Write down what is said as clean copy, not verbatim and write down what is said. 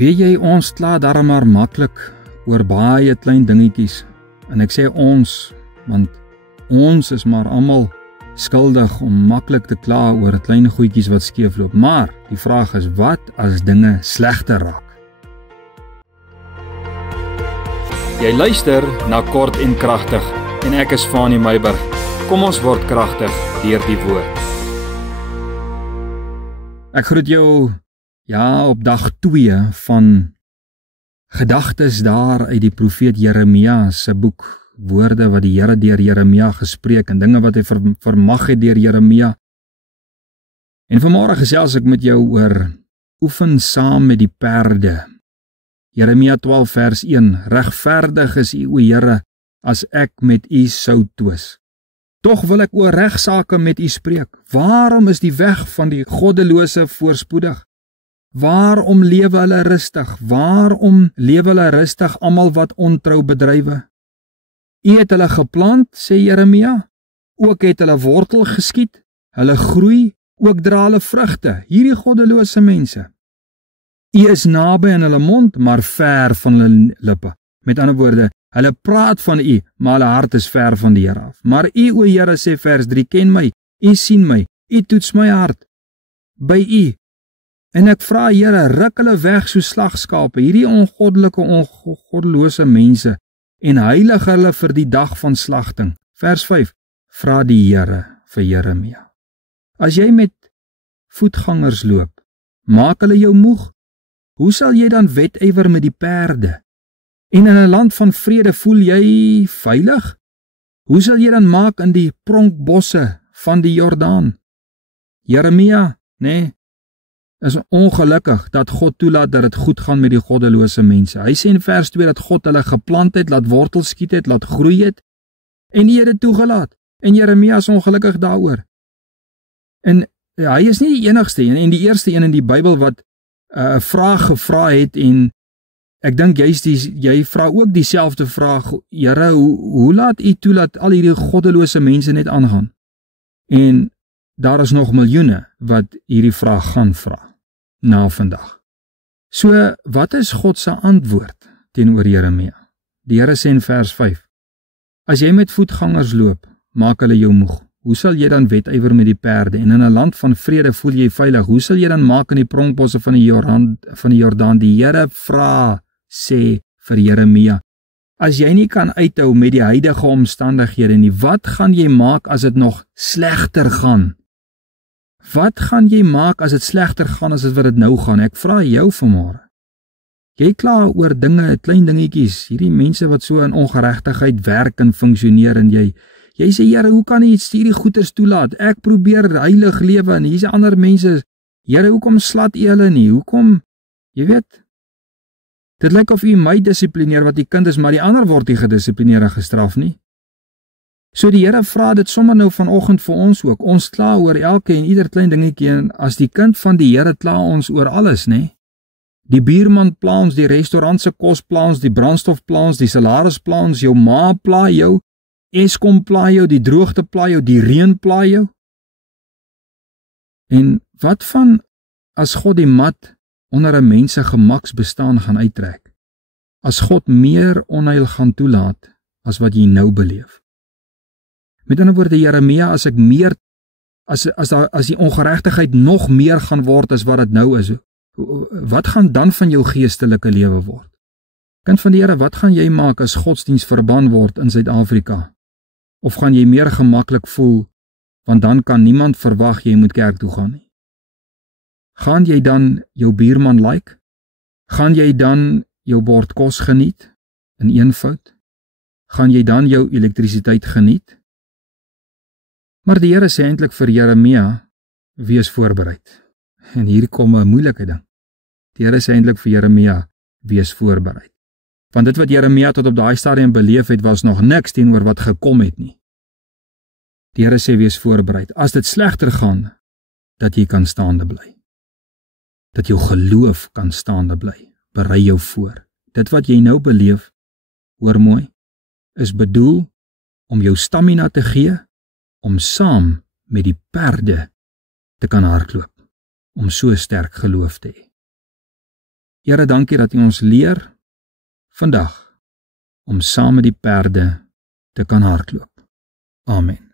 Weet jy, ons kla darm maar maklik oor baie klein dingetjies. En ek sê ons, want ons is maar almal skuldig om maklik te kla oor klein goedjies wat skeefloop. Maar die vraag is, wat as dinge slegter raak? Jy luister na Kort en Kragtig en ek is Fanie Meiburg. Kom ons word kragtig deur die woord. Ek groet jou op dag 2 van gedagtes daar uit die profeet Jeremia se boek, woorde wat die Here deur Jeremia gespreek en dinge wat hy vermag het deur Jeremia. En vanmôre gesels ek met jou oor oefen saam met die perde. Jeremia 12 vers 1: Regverdig is U, o Here, as ek met U sou twis. Tog wil ek oor regsaake met U spreek. Waarom is die weg van die goddelose voorspoedig? Waarom lewe hulle rustig? Waarom lewe hulle rustig almal wat ontrou bedrywe? U het hulle geplant, sê Jeremia, ook het hulle wortel geskiet, hulle groei, ook dra hulle vrugte, hierdie goddelose mense. U is naby in hulle mond, maar ver van hulle lippe. Met ander woorde, hulle praat van U, maar hulle hart is ver van die Here af. Maar U, o Here, sê vers 3, ken my, U sien my, U toets my hart by U. En ek vra, Here, ruk hulle weg so slagskape, hierdie ongoddelose mense, en heilig hulle vir die dag van slagting. Vers 5, vra die Here vir Jeremia. As jy met voetgangers loop, maak hulle jou moeg? Hoe sal jy dan wedywer met die perde? En in 'n land van vrede voel jy veilig? Hoe sal jy dan maak in die pronkbosse van die Jordaan? Jeremia, is ongelukkig dat God toelaat dat dit goed gaan met die goddelose mense. Hy sê in vers 2 dat God hulle geplant het, laat wortel skiet het, laat groei het, en hy het dit toegelaat. En Jeremia is ongelukkig daaroor. En hy is nie die enigste een, en die eerste een in die Bybel wat 'n vraag gevra het, en ek dink jy vra ook dieselfde vraag, Here, hoe laat U toelaat al hierdie goddelose mense net aangaan? En daar is nog miljoene wat hierdie vraag gaan vra na vandag. So, wat is God se antwoord teenoor Jeremia? Die Here sê in vers 5, as jy met voetgangers loop, maak hulle jou moeg. Hoe sal jy dan wedywer met die perde? En in 'n land van vrede voel jy veilig. Hoe sal jy dan maak in die pronkbosse van die Jordaan? Die Here vra, sê vir Jeremia, as jy nie kan uithou met die huidige omstandighede nie, wat gaan jy maak as dit nog slegter gaan? Wat gaan jy maak as dit slegter gaan as wat dit nou gaan? Ek vra jou vanmôre. Jy kla oor dinge, klein dingetjies, hierdie mense wat so in ongeregtigheid werk en funksioneer, en jy sê, Here, hoe kan U hierdie goeders toelaat? Ek probeer heilig lewe en hier's ander mense. Here, hoekom slat U hulle nie? Hoekom? Jy weet, dit lyk of U my dissiplineer wat U kind is, maar die ander word nie gedissiplineer en gestraf nie. So die Here vra dit sommer nou vanoggend vir ons ook. Ons kla oor elke en ieder klein dingetjie, en as die kind van die Here kla ons oor alles, Die buurman pla ons, die restaurant se kos pla ons, die brandstof pla ons, die salaris pla ons, jou ma pla jou, Eskom pla jou, die droogte pla jou, die reën pla jou. En wat van as God die mat onder 'n mens se gemaksbestaan gaan uittrek? As God meer onheil gaan toelaat as wat jy nou beleef? Met ander woorde, Jeremia, as die ongeregtigheid nog meer gaan word as wat dit nou is, wat gaan dan van jou geestelike lewe word? Kind van die Here, wat gaan jy maak as godsdiens verban word in Suid-Afrika? Of gaan jy meer gemaklik voel, want dan kan niemand verwag jy moet kerk toe gaan nie? Gaan jy dan jou buurman like? Gaan jy dan jou bord kos geniet in eenvoud? Gaan jy dan jou elektrisiteit geniet? Maar die Here sê eintlik vir Jeremia, wees voorbereid. En hier kom 'n moeilike ding. Die Here sê eintlik vir Jeremia, wees voorbereid. Want dit wat Jeremia tot op daai stadium beleef het, was nog niks teenoor wat gekom het nie. Die Here sê, wees voorbereid. As dit slegter gaan, dat jy kan staande bly. Dat jou geloof kan staande bly. Berei jou voor. Dit wat jy nou beleef, hoor mooi, is bedoel om jou stamina te gee, om saam met die perde te kan hardloop, om so sterk geloof te hê. Here, dankie dat U ons leer vandag om saam met die perde te kan hardloop. Amen.